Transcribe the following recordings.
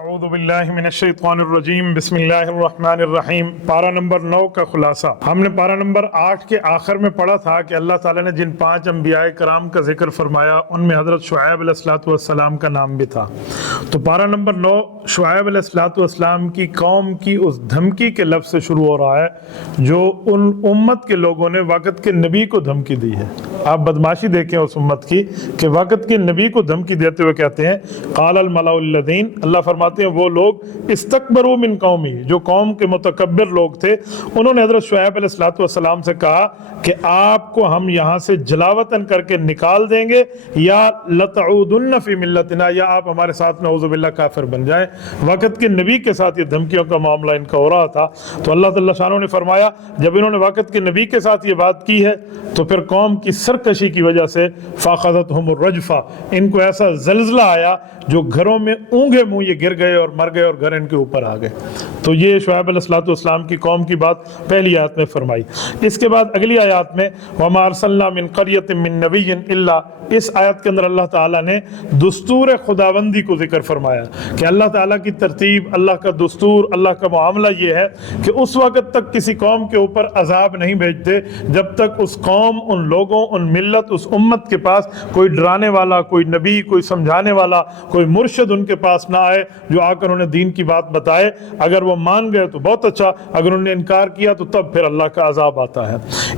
اعوذ باللہ من الشیطان الرجیم بسم اللہ الرحمن الرحیم۔ پارہ نمبر 9 کا خلاصہ ہم نے پارہ نمبر 8 کے آخر میں پڑھا تھا کہ اللہ تعالیٰ نے جن 5 انبیاء کرام کا ذکر فرمایا ان میں حضرت شعیب علیہ السلام کا نام بھی تھا۔ تو پارہ نمبر 9 شعیب علیہ السلام کی قوم کی اس دھمکی کے لفظ سے شروع ہو رہا ہے جو ان امت کے لوگوں نے وقت کے نبی کو دھمکی دی ہے۔ آپ بدماشی دیکھیں اس امت کی کہ وقت کے نبی کو دھمکی دیتے ہوئے کہتے ہیں قال الملأ الذین، اللہ فرماتے ہیں وہ لوگ استکبروا من قومی، جو قوم کے متکبر لوگ تھے، انہوں نے حضرت شعیب علیہ السلام سے کہا کہ آپ کو ہم یہاں سے جلاوطن کر کے نکال دیں گے یا لتعودن فی ملتنا، یا آپ ہمارے ساتھ نعوذ باللہ کافر بن جائیں۔ وقت کے نبی کے ساتھ یہ دھمکیوں کا معاملہ ان کا ہو رہا تھا، تو اللہ تعالیٰ شانہ نے فرمایا جب انہوں نے وقت کے نبی کے ساتھ یہ بات کی ہے تو پھر قوم کی سرکشی کی وجہ سے فاخذتہم الرجفہ، ان کو ایسا زلزلہ آیا جو گھروں میں اونگے منہ یہ گر گئے اور مر گئے اور گھر ان کے اوپر آ گئے۔ تو یہ شعیب علیہ السلام کی قوم کی بات پہلی آیت میں فرمائی۔ اس کے بعد اگلی آیات میں وَمَا أَرْسَلْنَا مِن قَرْيَةٍ مِّن نَبِيٍّ إِلَّا، اس آیت کے اندر اللہ تعالیٰ نے دستور خداوندی کو ذکر فرمایا کہ اللہ تعالیٰ کی ترتیب، اللہ کا دستور، اللہ کا معاملہ یہ ہے کہ اس وقت تک کسی قوم کے اوپر عذاب نہیں بھیجتے جب تک اس قوم، ان لوگوں، ان ملت، اس امت کے پاس کوئی ڈرانے والا، کوئی نبی، کوئی سمجھانے والا، کوئی مرشد ان کے پاس نہ آئے جو آ کر انہیں دین کی بات بتائے۔ اگر وہ مان گئے تو بہت اچھا، اگر انہوں نے انکار کیا تو تب پھر اللہ کا عذاب آتا ہے۔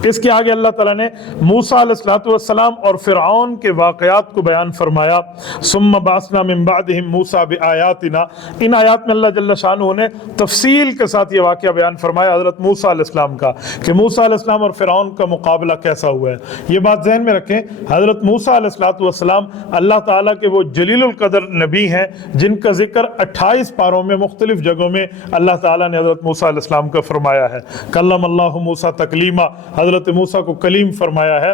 اس کے آگے اللہ تعالیٰ نے موسیٰ علیہ السلام اور فرعون کے واقعات کو بیان فرمایا۔ ثم بعثنا من بعدهم موسیٰ بآیاتنا، ان آیات میں اللہ جل شانہ نے تفصیل کے ساتھ یہ واقعہ بیان فرمایا حضرت موسیٰ علیہ السلام کا کہ موسیٰ علیہ السلام اور فرعون کا مقابلہ کیسا ہوا ہے۔ یہ بات ذہن میں رکھیں، حضرت موسیٰ علیہ السلام اللہ تعالیٰ کے وہ جلیل القدر نبی ہیں جن کا ذکر 28 پاروں میں مختلف جگہوں میں اللہ تعالیٰ نے حضرت موسیٰ علیہ السلام کا فرمایا ہے۔ کلم اللہ موسیٰ تکلیما، حضرت موسیٰ کو کلیم فرمایا ہے۔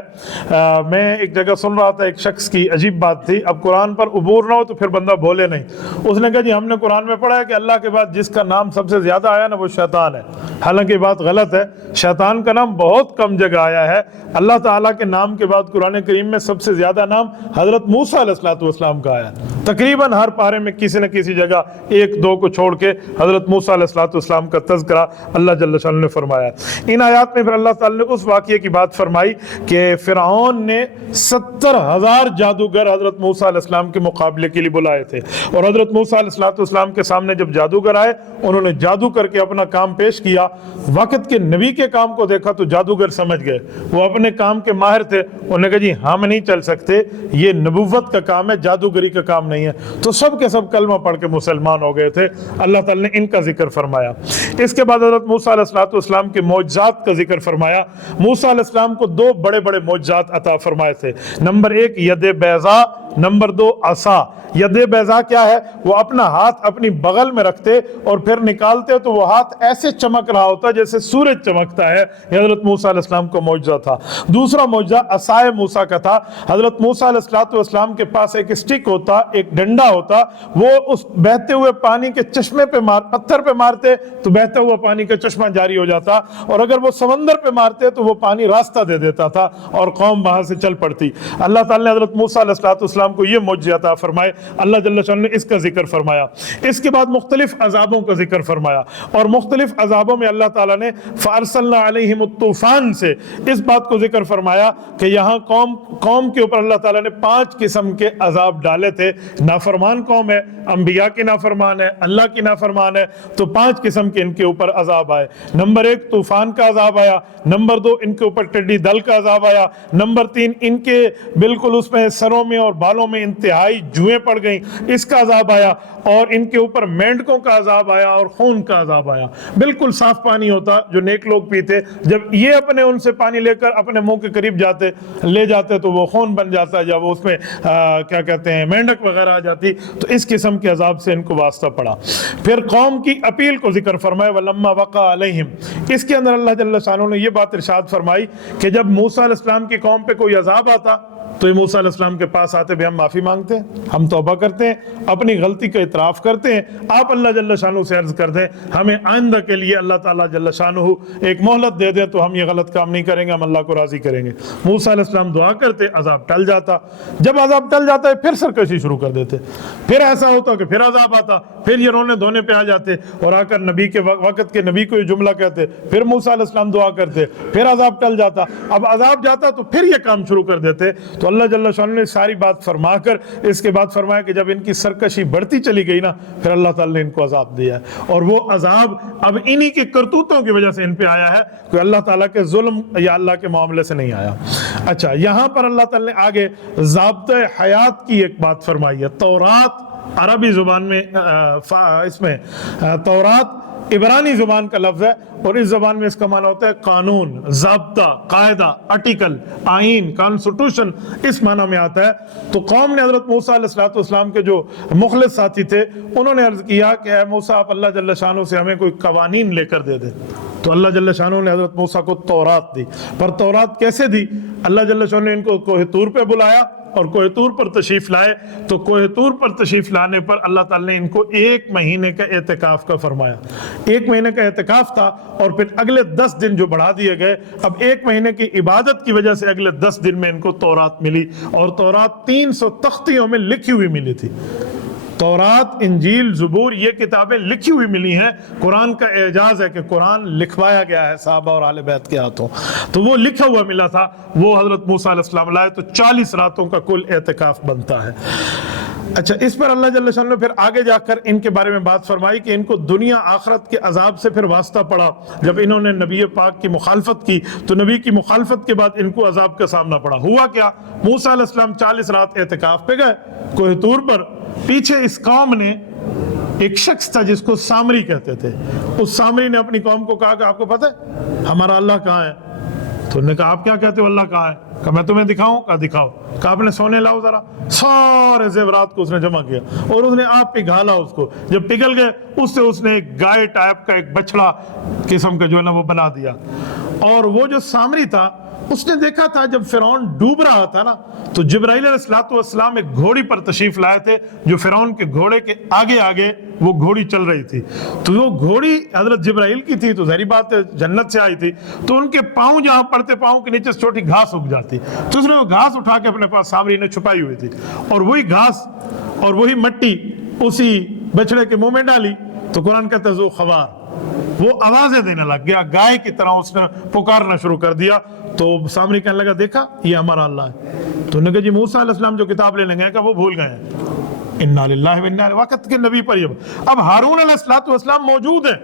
میں ایک جگہ سن رہا تھا ایک شخص کی عجیب بات تھی، اب قرآن پر عبور نہ ہو تو پھر بندہ بھولے نہیں۔ اس نے کہا جی ہم نے قرآن میں پڑھا ہے کہ اللہ کے بعد جس کا نام سب سے زیادہ آیا نا وہ شیطان ہے۔ حالانکہ یہ بات غلط ہے، شیطان کا نام بہت کم جگہ آیا ہے۔ اللہ تعالیٰ کے نام کے بعد قرآن کریم میں سب سے زیادہ نام حضرت موسیٰ علیہ السلام کا آیا، تقریباً ہر پارے میں کسی نہ کسی جگہ ایک دو کو چھوڑ کے حضرت موسیٰ علیہ السلام کا تذکرہ اللہ جل شانہ نے فرمایا۔ ان آیات میں پھر اللہ تعالیٰ نے اس واقعے کی بات فرمائی کہ فرعون نے 70,000 جادوگر حضرت موسیٰ علیہ السلام کے مقابلے کے لیے بلائے تھے، اور حضرت موسیٰ علیہ السلام کے سامنے جب جادوگر آئے انہوں نے جادو کر کے اپنا کام پیش کیا۔ وقت کے نبی کے کام کو دیکھا تو جادوگر سمجھ گئے، وہ اپنے کام کے ماہر تھے، انہوں نے کہا جی ہم نہیں چل سکتے، یہ نبوت کا کام ہے، جادوگری کا کام نہیں ہے۔ تو سب کے سب کلمہ پڑھ کے مسلمان ہو گئے تھے۔ اللہ تعالیٰ نے ان کا ذکر فرمایا۔ اس کے بعد حضرت موسیٰ علیہ السلام کے معجزات کا ذکر فرمایا۔ موسیٰ علیہ السلام کو 2 بڑے بڑے معجزات عطا فرمائے تھے، نمبر 1 ید بیضاء، نمبر 2 عصا۔ ید بیضاء کیا ہے؟ وہ اپنا ہاتھ اپنی بغل میں رکھتے اور پھر نکالتے تو وہ ہاتھ ایسے چمک رہا ہوتا جیسے سورج چمکتا ہے۔ یہ حضرت موسیٰ علیہ السلام کا معجزہ تھا۔ دوسرا معجزہ عصائے موسیٰ کا تھا۔ حضرت موسیٰ علیہ السلام کے پاس ایک اسٹک ہوتا، ایک ڈنڈا ہوتا، وہ اس بہتے ہوئے پانی کے چشمے پہ پتھر پہ مارتے تو بہتا ہوا پانی کا چشمہ جاری ہو جاتا، اور اگر وہ سمندر پہ مارتے تو وہ پانی راستہ دے دیتا تھا اور قوم وہاں سے چل پڑتی۔ اللہ تعالیٰ نے حضرت موسیٰ علیہ السلام کو یہ معجزہ عطا فرمائے، اللہ جل شانہ نے اس کا ذکر فرمایا۔ اس کے بعد مختلف عذابوں کا ذکر فرمایا، اور مختلف عذابوں میں اللہ تعالیٰ نے فَأَرْسَلْنَا عَلَيْهِمُ الطُّوفَانَ سے اس بات کو ذکر فرمایا کہ یہاں قوم کے اوپر اللہ تعالیٰ نے 5 قسم کے عذاب ڈالے تھے۔ نافرمان قوم ہے، انبیاء کی نافرمان ہے، اللہ کی نافرمان ہے، تو 5 قسم کے ان کے اوپر عذاب آئے۔ نمبر 1 طوفان کا عذاب آیا، نمبر 2 ان کے اوپر ٹڈی دل کا عذاب آیا، نمبر 3 ان کے بالکل اس میں سروں میں اور بالوں میں انتہائی جوئیں پڑ گئیں، اس کا عذاب آیا، اور ان کے اوپر مینڈکوں کا عذاب آیا اور خون کا عذاب آیا۔ بالکل صاف پانی ہوتا جو نیک لوگ پیتے، جب یہ اپنے ان سے پانی لے کر اپنے منہ کے قریب لے جاتے تو وہ خون بن جاتا، یا وہ اس میں کیا کہتے ہیں مینڈک وغیرہ آ جاتی۔ تو اس قسم کے عذاب سے ان کو واسطہ پڑا۔ پھر قوم کی اپیل کو ذکر فرمائے وَلَمَّا وَقَعَ عَلَيْهِمْ، اس کے اندر اللہ جل شانہ نے یہ بات ارشاد فرمائی کہ جب موسیٰ علیہ السلام کی قوم پہ کوئی عذاب آتا تو یہ موسیٰ علیہ السلام کے پاس آتے بھی ہم معافی مانگتے ہیں, ہم توبہ کرتے ہیں, اپنی غلطی کا اعتراف کرتے ہیں. آپ اللہ جل شانہ سے عرض کر دیں ہمیں آئندہ کے لیے اللہ تعالیٰ جل شانہ ایک مہلت دے دیں تو ہم یہ غلط کام نہیں کریں گے, ہم اللہ کو راضی کریں گے. موسیٰ علیہ السلام دعا کرتے, عذاب ٹل جاتا. جب عذاب ٹل جاتا ہے پھر سرکشی شروع کر دیتے, پھر ایسا ہوتا کہ پھر عذاب آتا, پھر یہ رونے دھونے پہ آ جاتے اور آ کر نبی کے وقت کے نبی کو یہ جملہ کہتے, پھر موسیٰ علیہ السلام دعا کرتے, پھر عذاب ٹل جاتا. اب عذاب جاتا تو پھر یہ کام شروع کر دیتے. تو اللہ جل شانہ نے ساری بات فرما کر اس کے بعد فرمایا کہ جب ان کی سرکشی بڑھتی چلی گئی نا, پھر اللہ تعالیٰ نے ان کو عذاب دیا, اور وہ عذاب اب انہی کے کرتوتوں کی وجہ سے ان پہ آیا ہے, کوئی اللہ تعالیٰ کے ظلم یا اللہ کے معاملے سے نہیں آیا. اچھا, یہاں پر اللہ تعالیٰ نے آگے ضابطۂ حیات کی ایک بات فرمائی ہے. تورات عربی زبان میں اس میں تورات عبرانی زبان کا لفظ ہے, اور اس زبان میں اس کا معنی ہوتا ہے قانون, ضابطہ, قاعدہ, آرٹیکل, آئین, کانسٹیٹیوشن, اس معنی میں آتا ہے. تو قوم نے حضرت موسیٰ علیہ السلام کے جو مخلص ساتھی تھے انہوں نے عرض کیا کہ اے موسیٰ آپ اللہ جل شانہ سے ہمیں کوئی قوانین لے کر دے دیں. تو اللہ جل شانہ نے حضرت موسیٰ کو تورات دی. پر تورات کیسے دی؟ اللہ جل شانہ نے ان کو کوہ طور پہ بلایا اور کوہ طور پر تشریف لائے. تو کوہ طور پر تشریف لانے پر اللہ تعالیٰ نے ان کو 1 مہینے کا اعتکاف کا فرمایا. 1 مہینے کا اعتکاف تھا اور پھر اگلے 10 دن جو بڑھا دیے گئے. اب 1 مہینے کی عبادت کی وجہ سے اگلے 10 دن میں ان کو تورات ملی, اور تورات 300 تختیوں میں لکھی ہوئی ملی تھی. تورات, انجیل, زبور, یہ کتابیں لکھی ہوئی ملی ہیں. قرآن کا اعجاز ہے کہ قرآن لکھوایا گیا ہے صحابہ اور اہل بیت کے ہاتھوں. تو وہ لکھا ہوا ملا تھا, وہ حضرت موسیٰ علیہ السلام لائے. تو 40 راتوں کا کل اعتکاف بنتا ہے. اچھا, اس پر اللہ جل شانہ نے پھر آگے جا کر ان کے بارے میں بات فرمائی کہ ان کو دنیا آخرت کے عذاب سے پھر واسطہ پڑا. جب انہوں نے نبی پاک کی مخالفت کی تو نبی کی مخالفت کے بعد ان کو عذاب کا سامنا پڑا. ہوا کیا؟ موسیٰ علیہ السلام 40 رات اعتکاف پہ گئے کوہ طور پر. پیچھے اس قوم نے ایک شخص تھا جس کو سامری کہتے تھے. اس سامری نے اپنی قوم کو کہا کہ آپ کو پتہ ہے ہمارا اللہ کہاں ہے؟ تو انہوں نے کہا آپ کیا کہتے ہو اللہ کہاں ہے؟ کہا میں تمہیں دکھاؤں. کہا دکھاؤ. کہا آپ نے سونے لاؤ ذرا. سارے زیورات کو اس نے جمع کیا اور اس نے آپ پگھالا اس کو. جب پگھل گئے اس نے ایک گائے ٹائپ کا ایک بچڑا قسم کا جو ہے نا وہ بنا دیا. اور وہ جو سامری تھا اس نے دیکھا تھا جب فرعون ڈوب رہا تھا نا, تو جبرائیل علیہ السلام ایک گھوڑی پر تشریف لائے تھے جو فرعون کے گھوڑے کے آگے آگے وہ گھوڑی چل رہی تھی. تو وہ گھوڑی حضرت جبرائیل کی تھی, تو ظاہری بات ہے جنت سے آئی تھی. تو ان کے پاؤں جہاں پڑتے پاؤں کے نیچے چھوٹی گھاس اگ جاتی, تو اس نے وہ گھاس اٹھا کے اپنے پاس سامری نے چھپائی ہوئی تھی, اور وہی گھاس اور وہی مٹی اسی بچڑے کے منہ میں ڈالی. تو قرآن کہتا ہے ذو خوار, وہ آوازیں دینے لگ گیا, گائے کی طرح اس نے پکارنا شروع کر دیا. تو سامری کہنے لگا دیکھا یہ ہمارا اللہ ہے. تو انہوں نے کہا جی موسیٰ علیہ السلام جو کتاب لینے گئے کہ وہ بھول گئے ہیں. انا للہ و انا الیہ, وقت کے نبی پر یہ. اب ہارون علیہ السلام موجود ہیں,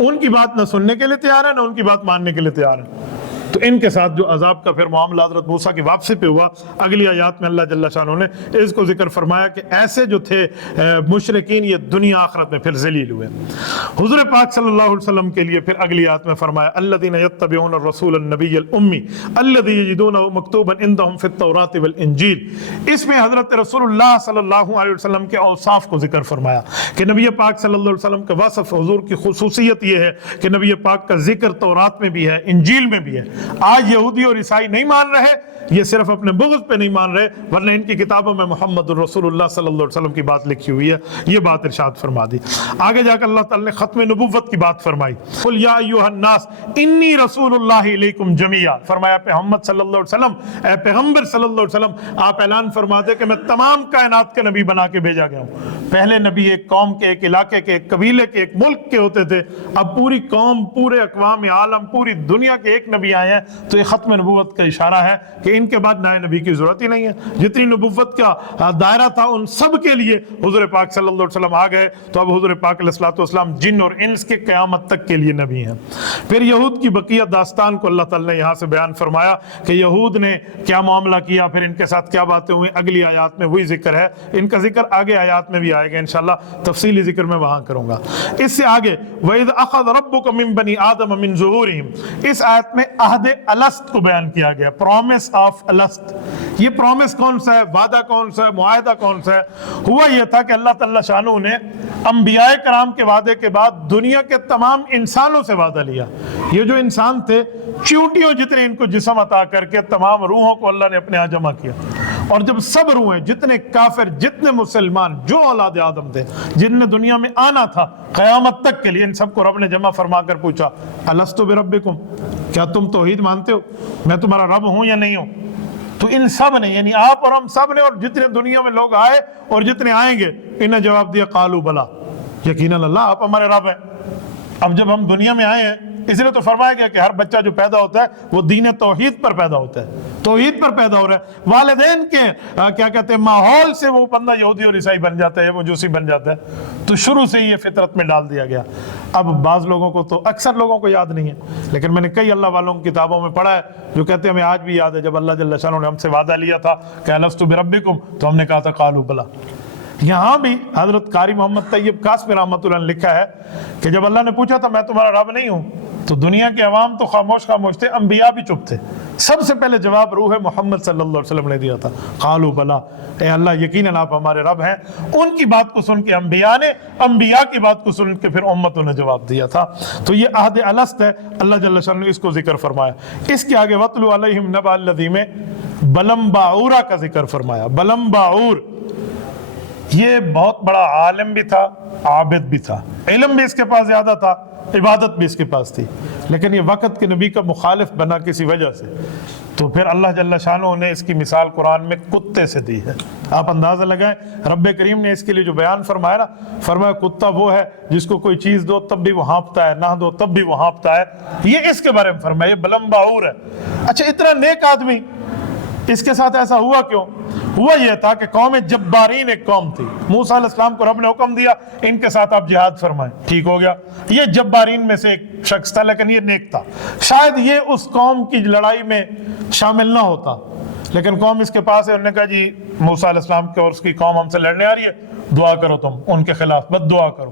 ان کی بات نہ سننے کے لیے تیار ہے نہ ان کی بات ماننے کے لیے تیار ہے. تو ان کے ساتھ جو عذاب کا پھر معاملہ حضرت موسیٰ کی واپسی پہ ہوا, اگلی آیات میں اللہ جل شانہ نے اس کو ذکر فرمایا کہ ایسے جو تھے مشرکین یہ دنیا آخرت میں پھر ذلیل ہوئے. حضور پاک صلی اللہ علیہ وسلم کے لیے پھر اگلی آیات میں فرمایا الذین یتبعون الرسول النبی الامی الذی یجدونہ مکتوبا عندہم فی التوراۃ والانجیل. اس میں حضرت رسول اللہ صلی اللہ علیہ وسلم کے اوصاف کو ذکر فرمایا کہ نبی پاک صلی اللہ علیہ وسلم کا وصف, حضور کی خصوصیت یہ ہے کہ نبی پاک کا ذکر تورات میں بھی ہے, انجیل میں بھی ہے. آج یہودی اور عیسائی نہیں مان رہے, یہ صرف اپنے بغض پہ نہیں مان رہے, ورنہ ان کی کتابوں میں محمد الرسول اللہ صلی اللہ علیہ وسلم کی بات لکھی ہوئی ہے. یہ بات ارشاد فرما دی. آگے جا کر اللہ تعالی نے ختم نبوت کی بات فرمائی. قل یا ایھا الناس انی رسول اللہ الیکم جمیعا. فرمایا محمد صلی اللہ علیہ وسلم, اے پیغمبر صلی اللہ علیہ وسلم, آپ اعلان فرما دے کہ میں تمام کائنات کا نبی بنا کے بھیجا گیا ہوں. پہلے نبی ایک قوم کے, ایک علاقے کے, ایک قبیلے کے, ایک ملک کے ہوتے تھے. اب پوری قوم, پورے اقوام عالم, پوری دنیا کے ایک نبی آئے ہیں. تو یہ ختم نبوت کا اشارہ ہے کہ ان کے بعد نئے نبی کی ضرورت ہی نہیں ہے. جتنی نبوت کا دائرہ تھا ان سب کے لیے حضور پاک صلی اللہ علیہ وسلم آ گئے. تو اب حضور پاک علیہ السلام جن اور انس کے قیامت تک کے لیے نبی ہیں. پھر یہود کی بقیہ داستان کو اللہ تعالی نے یہاں سے بیان فرمایا کہ یہود نے کیا معاملہ کیا, پھر ان کے ساتھ کیا باتیں ہوئیں. اگلی آیات میں وہی ذکر ہے, ان کا ذکر آگے آیات میں بھی آئے گا انشاءاللہ, تفصیلی ذکر میں وہاں کروں گا. اس سے آگے وَإِذْ أَخَذَ رَبُّكَ مِن بَنِي آدَمَ مِن ظُهُورِهِمْ, اس آیت میں عہد الست کو بیان کیا گیا, پرومس آف الست. یہ پرومس کون سا ہے, وعدہ کون سا ہے, معاہدہ کون سا ہے؟ ہوا یہ تھا کہ اللہ تعالی شانہ نے انبیاء کرام کے وعدے کے بعد دنیا کے تمام انسانوں سے وعدہ لیا. یہ جو انسان تھے چیونٹیوں جتنے ان کو جسم عطا کر کے تمام روحوں کو اللہ نے اپنے ہاں جمع کیا. اور جب صبر ہوئے جتنے کافر جتنے مسلمان جو اولاد آدم تھے جن نے دنیا میں آنا تھا قیامت تک کے لیے، ان سب کو رب نے جمع فرما کر پوچھا الستو بربکم، کیا تم توحید مانتے ہو، میں تمہارا رب ہوں یا نہیں ہوں؟ تو ان سب نے، یعنی آپ اور ہم سب نے، اور جتنے دنیا میں لوگ آئے اور جتنے آئیں گے، انہیں جواب دیا قالوا بلا، یقیناً اللہ آپ ہمارے رب ہیں۔ اب جب ہم دنیا میں آئے ہیں، اس لیے تو فرمایا گیا کہ ہر بچہ جو پیدا ہوتا ہے وہ دین توحید پر پیدا ہوتا ہے، توحید پر پیدا ہو رہا ہے۔ والدین کے کیا کہتے ہیں ماحول سے وہ بندہ یہودی اور عیسائی بن جاتا ہے، وہ مجوسی بن جاتا ہے، تو شروع سے ہی یہ فطرت میں ڈال دیا گیا۔ اب بعض لوگوں کو تو، اکثر لوگوں کو یاد نہیں ہے، لیکن میں نے کئی اللہ والوں کی کتابوں میں پڑھا ہے جو کہتے ہیں ہمیں آج بھی یاد ہے جب اللہ جل شانہ نے ہم سے وعدہ لیا تھا کہ الستو بربکم، تو ہم نے کہا تھا قالوا بلا۔ یہاں بھی حضرت قاری محمد طیب قاسمی رحمۃ اللہ نے لکھا ہے کہ جب اللہ نے پوچھا تھا میں تمہارا رب نہیں ہوں، تو دنیا کے عوام تو خاموش تھے، انبیاء بھی چپ تھے۔ سب سے پہلے جواب روح محمد صلی اللہ علیہ وسلم نے دیا تھا قالوا بلا، اے اللہ یقیناً آپ ہمارے رب ہیں۔ ان کی بات کو سن کے انبیاء نے، انبیاء کی بات کو سن کے پھر امتوں نے جواب دیا تھا۔ تو یہ عہد الست ہے، اللہ جل شانہ نے اس کو ذکر فرمایا۔ اس کے آگے وَاتْلُ عَلَيْهِمْ نَبَأَ الَّذِي میں بلم باعورہ کا ذکر فرمایا۔ بلم باعور یہ بہت بڑا عالم بھی تھا، عابد بھی تھا، علم بھی اس کے پاس زیادہ تھا، عبادت بھی اس کے پاس تھی، لیکن یہ وقت کے نبی کا مخالف بنا کسی وجہ سے، تو پھر اللہ جل شانہ نے اس کی مثال قرآن میں کتے سے دی ہے۔ آپ اندازہ لگائیں، رب کریم نے اس کے لیے جو بیان فرمایا نا، فرمایا کتا وہ ہے جس کو کوئی چیز دو تب بھی وہ ہانپتا ہے، نہ دو تب بھی وہ ہانپتا ہے، یہ اس کے بارے میں فرمایا، یہ بلم باعور ہے۔ اچھا اتنا نیک آدمی، اس کے ساتھ ایسا ہوا کیوں؟ ہوا یہ تھا کہ قوم جبارین ایک قوم تھی، موسیٰ علیہ السلام کو رب نے حکم دیا ان کے ساتھ آپ جہاد فرمائیں، ٹھیک ہو گیا۔ یہ جبارین میں سے ایک شخص تھا، لیکن یہ نیک تھا، شاید یہ اس قوم کی لڑائی میں شامل نہ ہوتا، لیکن قوم اس کے پاس ہے، انہوں نے کہا جی موسیٰ علیہ السلام کے اور اس کی قوم ہم سے لڑنے آ رہی ہے، دعا کرو تم ان کے خلاف، بد دعا کرو۔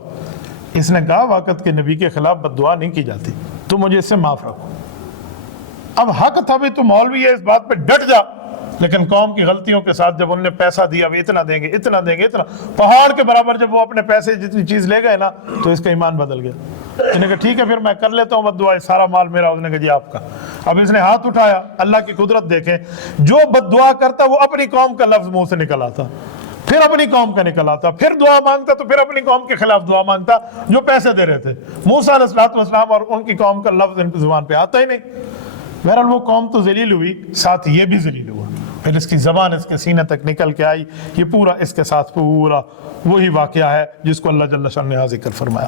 اس نے کہا وقت کے نبی کے خلاف بد دعا نہیں کی جاتی، تو مجھے اس سے معاف رکھو۔ اب حق تھا بھی تو مولوی ہے، اس بات پہ ڈٹ جا، لیکن قوم کی غلطیوں کے ساتھ جب انہوں نے پیسہ دیا بھی اتنا دیں گے اتنا دیں گے اتنا، پہاڑ کے برابر جب وہ اپنے پیسے جتنی چیز لے گئے نا، تو اس کا ایمان بدل گیا۔ انہوں نے کہا ٹھیک ہے پھر میں کر لیتا ہوں بد دعا، سارا مال میرا۔ اس نے کہا جی آپ کا۔ اب اس نے ہاتھ اٹھایا، اللہ کی قدرت دیکھیں، جو بد دعا کرتا وہ اپنی قوم کا لفظ منہ سے نکل آتا، پھر اپنی قوم کا نکل آتا، پھر دعا مانگتا تو پھر اپنی قوم کے خلاف دعا مانگتا جو پیسے دے رہے تھے۔ موسیٰ علیہ السلام اور ان کی قوم کا لفظ ان کی زبان پہ آتا ہی نہیں۔ بہرحال وہ قوم تو ذلیل ہوئی، ساتھ یہ بھی ذلیل ہوا، پھر اس کی زبان اس کے سینے تک نکل کے آئی۔ یہ پورا اس کے ساتھ پورا وہی واقعہ ہے جس کو اللہ جل شانہ نے ذکر فرمایا۔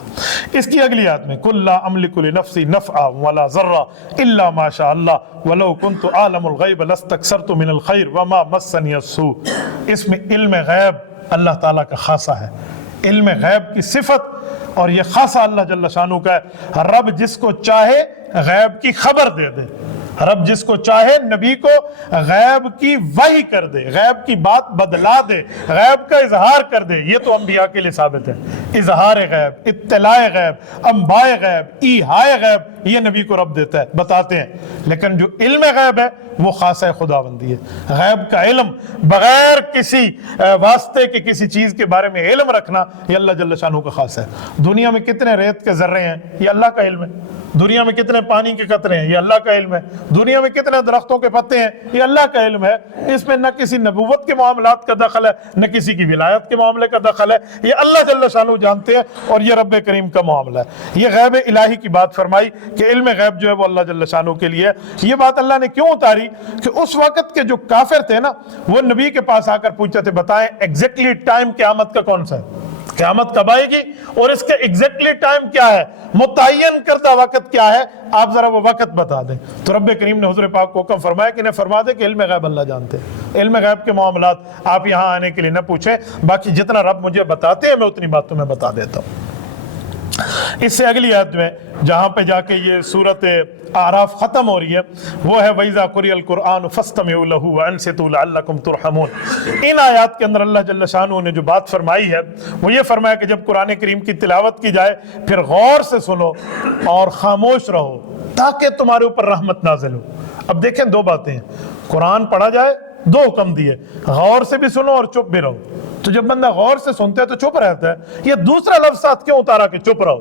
اس کی اگلی آیت میں قُل لَا أَمْلِكُ لِنَفْسِي نَفْعًا وَلَا ضَرًّا إِلَّا مَا شَاءَ اللَّهُ وَلَوْ كُنْتُ أَعْلَمُ الْغَيْبَ لَاسْتَكْثَرْتُ مِنَ الْخَيْرِ وَمَا مَسَّنِيَ السُّوءُ۔ اس میں علم غیب اللہ تعالیٰ کا خاصہ ہے، علم غیب کی صفت، اور یہ خاصہ اللہ جل شانہ کا ہے۔ رب جس کو چاہے غیب کی خبر دے دے، رب جس کو چاہے نبی کو غیب کی وحی کر دے، غیب کی بات بدلا دے، غیب کا اظہار کر دے۔ یہ تو انبیاء کے لیے ثابت ہے، اظہار غیب، اطلاع غیب، انباء غیب، ایحاء غیب، یہ نبی کو رب دیتا ہے، بتاتے ہیں۔ لیکن جو علم غیب ہے وہ خاصہ خداوندی ہے۔ غیب کا علم بغیر کسی واسطے کے کسی چیز کے بارے میں علم رکھنا، یہ اللہ جل شانہ کا خاص ہے۔ دنیا میں کتنے ریت کے ذرے ہیں، یہ اللہ کا علم ہے۔ دنیا میں کتنے پانی کے قطرے ہیں، یہ اللہ کا علم ہے۔ دنیا میں کتنے درختوں کے پتے ہیں، یہ اللہ کا علم ہے۔ اس میں نہ کسی نبوت کے معاملات کا دخل ہے، نہ کسی کی ولایت کے معاملے کا دخل ہے، یہ اللہ جل شانہ جانتے ہیں، اور یہ رب کریم کا معاملہ ہے۔ یہ غیب الہی کی بات فرمائی کہ علم غیب جو ہے وہ اللہ جل شانہ کے لیے۔ یہ بات اللہ نے کیوں اتاری کہ اس وقت کے جو کافر تھے نا، وہ نبی کے پاس آ کر پوچھتے تھے بتائیں ایگزیکٹلی ٹائم قیامت کا کون سا ہے، قیامت کب آئے گی اور اس کا ایگزیکٹلی ٹائم کیا ہے، متعین کردہ وقت کیا ہے، آپ ذرا وہ وقت بتا دیں۔ تو رب کریم نے حضور پاک کو حکم فرمایا کہ انہیں فرما دے کہ علم غیب اللہ جانتے ہیں، علم غیب کے معاملات آپ یہاں آنے کے لیے نہ پوچھیں، باقی جتنا رب مجھے بتاتے ہیں میں اتنی بات تمہیں بتا دیتا ہوں۔ اس سے اگلی آیت میں جہاں پہ جا کے یہ سورت اعراف ختم ہو رہی ہے وہ ہے وَإِذَا قُرِئَ الْقُرْآنُ فَاسْتَمِعُوا لَهُ وَأَنصِتُوا لَعَلَّكُمْ تُرْحَمُونَ۔ ان آیات کے اندر اللہ جل شانہ نے جو بات فرمائی ہے وہ یہ فرمایا کہ جب قرآن کریم کی تلاوت کی جائے پھر غور سے سنو اور خاموش رہو تاکہ تمہارے اوپر رحمت نازل ہو۔ اب دیکھیں دو باتیں ہیں، قرآن پڑھا جائے، دو حکم دیے، غور سے بھی سنو اور چپ بھی رہو۔ تو جب بندہ غور سے سنتا ہے تو چپ رہتا ہے، یہ دوسرا لفظ ساتھ کیوں اتارا کہ چپ رہو؟